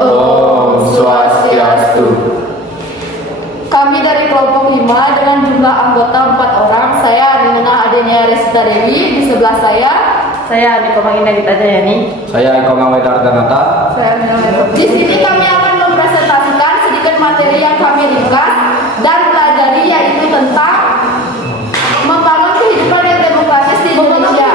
Om Swastiastu. Kami dari kelompok 5 dengan jumlah anggota 4 orang. Saya Arimena Adenia Resita Dewi. Di sebelah saya Saya Komang Indah Witajayani. Saya Eko Wedardanata. Di sini kami akan mempresentasikan sedikit materi yang kami ringkas dan pelajari, yaitu tentang membangun kehidupan yang demokratis di Indonesia.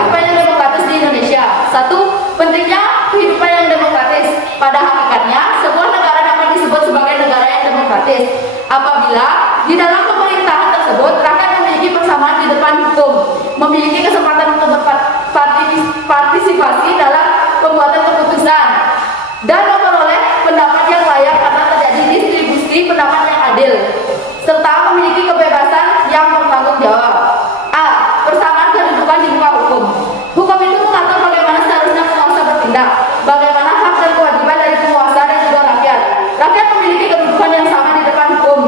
Satu, pentingnya kehidupan yang demokratis. Pada hakikatnya, sebuah negara dapat disebut sebagai negara yang demokratis apabila di dalam pemerintahan tersebut rakyat memiliki persamaan di depan hukum, memiliki kesempatan untuk berpartisipasi dalam pembuatan keputusan, dan memperoleh pendapat yang layak karena terjadi distribusi pendapat yang adil, serta memiliki kebebasan yang bertanggung jawab. A. Persamaan kedudukan di muka hukum. Hukum itu mengatur bagaimana seharusnya penguasa bertindak, bagaimana hak dan kewajiban dari penguasa dan juga rakyat. Rakyat memiliki kedudukan yang sama di depan hukum.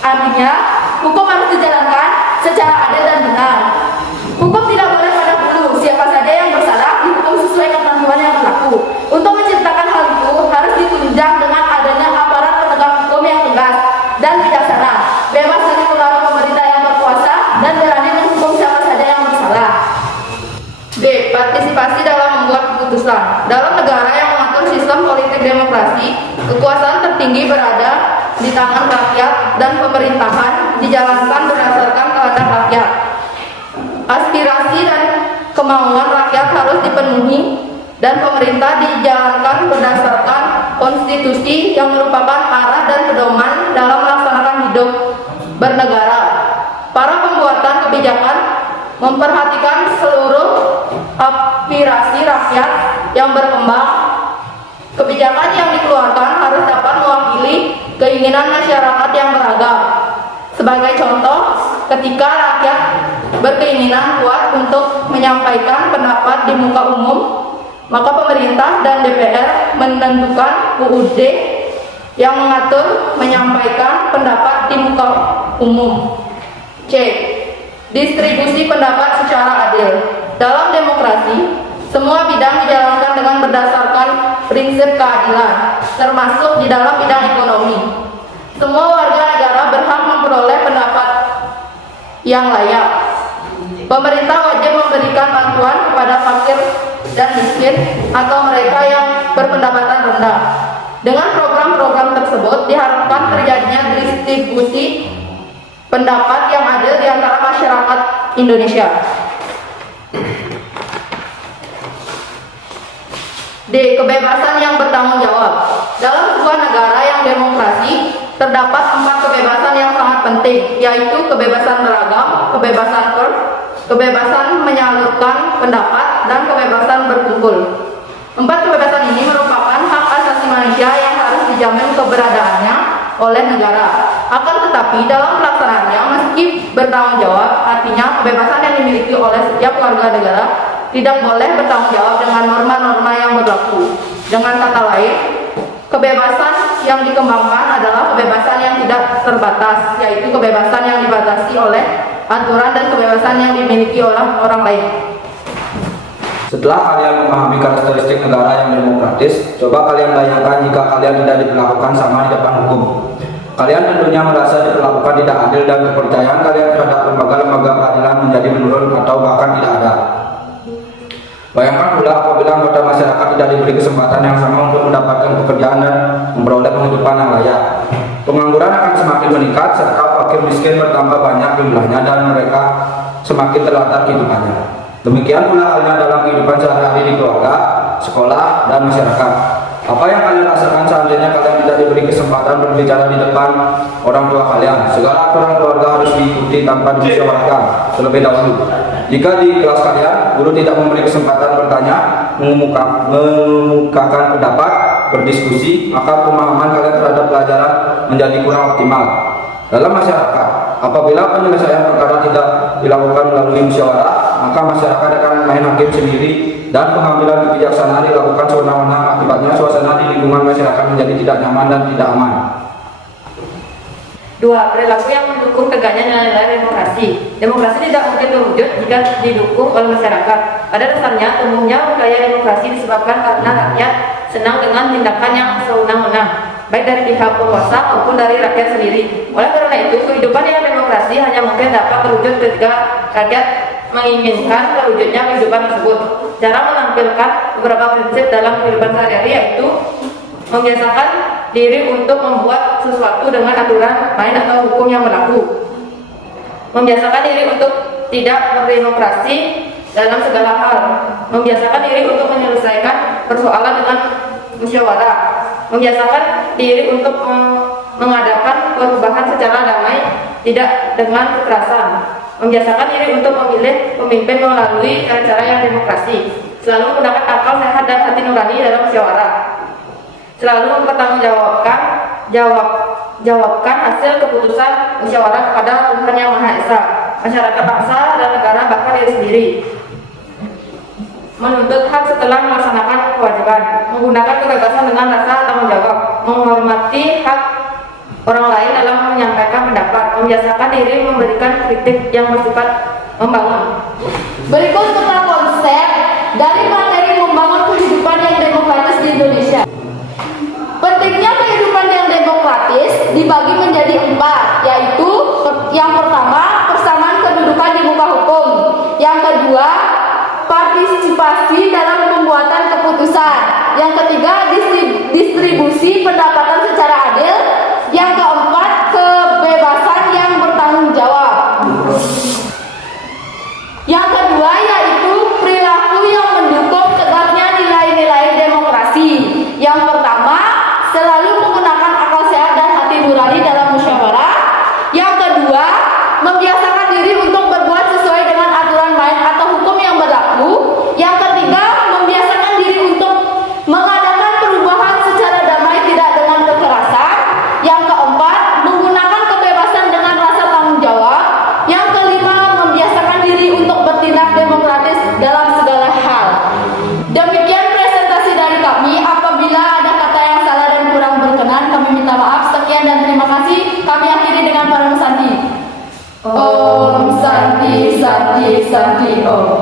Artinya, hukum harus dijalankan secara adil dan benar. Hukum tidak boleh pada bulu. Siapa saja yang bersalah dihukum sesuai ketentuan yang berlaku. Untuk menciptakan hal itu harus ditunjang dengan adanya aparat penegak hukum yang tegas dan bijaksana, bebas dari pengaruh pemerintah yang berkuasa, dan berani menghukum siapa saja yang bersalah. B. Partisipasi dalam membuat keputusan. Dalam negara yang mengatur sistem politik demokrasi, kekuasaan tertinggi berada di tangan rakyat dan pemerintahan dijalankan berdasarkan kehendak rakyat. Aspirasi dan kemauan rakyat harus dipenuhi dan pemerintah dijalankan berdasarkan konstitusi yang merupakan arah dan pedoman dalam melaksanakan hidup bernegara. Para pembuatan kebijakan memperhatikan seluruh aspirasi rakyat yang berkembang. Kebijakan yang dikeluarkan harus dapat mewakili keinginan masyarakat yang beragam. Sebagai contoh, ketika rakyat berkeinginan kuat untuk menyampaikan pendapat di muka umum, maka pemerintah dan DPR menentukan UUD yang mengatur menyampaikan pendapat di muka umum. C. Distribusi pendapat secara adil. Dalam demokrasi, semua bidang dijalankan dengan berdasarkan prinsip keadilan, termasuk di dalam bidang ekonomi. Semua warga negara berhak memperoleh pendapat yang layak. Pemerintah wajib memberikan bantuan kepada fakir dan miskin atau mereka yang berpendapatan rendah. Dengan program-program tersebut diharapkan terjadinya distribusi pendapat yang adil di antara masyarakat Indonesia. D. Kebebasan yang bertanggung jawab. Dalam sebuah negara yang demokrasi, terdapat 4 kebebasan yang sangat penting, yaitu kebebasan beragam, kebebasan pers, kebebasan menyalurkan pendapat, dan kebebasan berkumpul. 4 kebebasan ini merupakan hak asasi manusia yang harus dijamin keberadaannya oleh negara. Akan tetapi dalam pelaksanaannya, meski bertanggung jawab, artinya kebebasan yang dimiliki oleh setiap warga negara tidak boleh bertanggung jawab dengan norma-norma yang berlaku. Dengan kata lain, kebebasan yang dikembangkan adalah kebebasan yang tidak terbatas, yaitu kebebasan yang dibatasi oleh aturan dan kebebasan yang dimiliki oleh orang lain. Setelah kalian memahami karakteristik negara yang demokratis, coba kalian bayangkan jika kalian tidak diperlakukan sama di depan hukum. Kalian tentunya merasa diperlakukan tidak adil dan kepercayaan kalian terhadap lembaga-lembaga peradilan menjadi menurun atau bahkan tidak ada. Bayangkan pula apabila anggota masyarakat tidak diberi kesempatan yang sama untuk mendapatkan pekerjaan dan memperoleh penghidupan yang layak. Pengangguran akan semakin meningkat serta fakir miskin bertambah banyak jumlahnya dan mereka semakin terlantar kehidupannya. Demikian pula halnya dalam kehidupan sehari-hari di keluarga, sekolah, dan masyarakat. Apa yang kalian rasakan seandainya kalian tidak diberi kesempatan berbicara di depan orang tua kalian? Segala aturan keluarga harus diikuti tanpa dimusyawarahkan terlebih dahulu. Jika di kelas kalian, guru tidak memberi kesempatan bertanya, mengemukakan pendapat, berdiskusi, maka pemahaman kalian terhadap pelajaran menjadi kurang optimal. Dalam masyarakat, apabila penyelesaian perkara tidak dilakukan melalui musyawarah, maka masyarakat akan main hakim sendiri dan pengambilan kebijaksanaan dilakukan sewenang-wenang. Akibatnya suasana di lingkungan masyarakat menjadi tidak nyaman dan tidak aman. 2. Perilaku yang mendukung tegaknya nilai-nilai demokrasi. Demokrasi tidak mungkin terwujud jika didukung oleh masyarakat. Pada dasarnya, tumbuhnya budaya demokrasi disebabkan karena rakyat senang dengan tindakan yang sewenang-wenang, baik dari pihak penguasa maupun dari rakyat sendiri. Oleh karena itu, kehidupan yang demokrasi hanya mungkin dapat terwujud ketika rakyat menginginkan terwujudnya kehidupan tersebut. Cara menampilkan beberapa prinsip dalam kehidupan sehari-hari yaitu membiasakan diri untuk membuat sesuatu dengan aturan main atau hukum yang berlaku, membiasakan diri untuk tidak berdemokrasi dalam segala hal, membiasakan diri untuk menyelesaikan persoalan dengan musyawarah, membiasakan diri untuk mengadakan perubahan secara damai, tidak dengan kekerasan, membiasakan diri untuk memilih pemimpin melalui cara-cara yang demokrasi, selalu menggunakan akal sehat dan hati nurani dalam musyawarah, selalu mempertanggungjawabkan hasil keputusan musyawarah kepada Tuhan Yang Maha Esa, masyarakat, bangsa dan negara, bahkan diri sendiri, menuntut hak setelah melaksanakan kewajiban, menggunakan kebebasan dengan rasa tanggung jawab, menghormati hak orang lain dalam menyampaikan pendapat, membiasakan diri memberikan kritik yang bersifat membangun. Berikut tentang konsep dari materi membangun kehidupan yang demokratis di Indonesia. Pentingnya kehidupan yang demokratis dibagi menjadi 4, yaitu yang pertama, persamaan kedudukan di muka hukum. Yang kedua, partisipasi dalam pembuatan keputusan. Yang ketiga, distribusi pendapatan secara adil. Yang keempat, kebebasan yang bertanggung jawab. Yang kedua yaitu perilaku yang mendukung tegaknya nilai-nilai demokrasi. Yang pertama, selalu menggunakan akal sehat dan hati nurani dalam musyawarah. Yang kedua, membiasakan diri untuk berbuat sesuai dengan aturan main atau hukum yang berlaku. Yang ketiga, membiasakan diri untuk mengadakan perubahan secara damai, tidak dengan kekerasan. Yang keempat, menggunakan kebebasan dengan rasa tanggung jawab. Yang kelima, membiasakan diri untuk bertindak demokratis dalam segala hal. Demikian presentasi dari kami. Apabila ada kata yang salah dan kurang berkenan, kami minta maaf. Sekian dan terima kasih. Kami akhiri dengan Param Santi. Om Santi Santi Santi Om.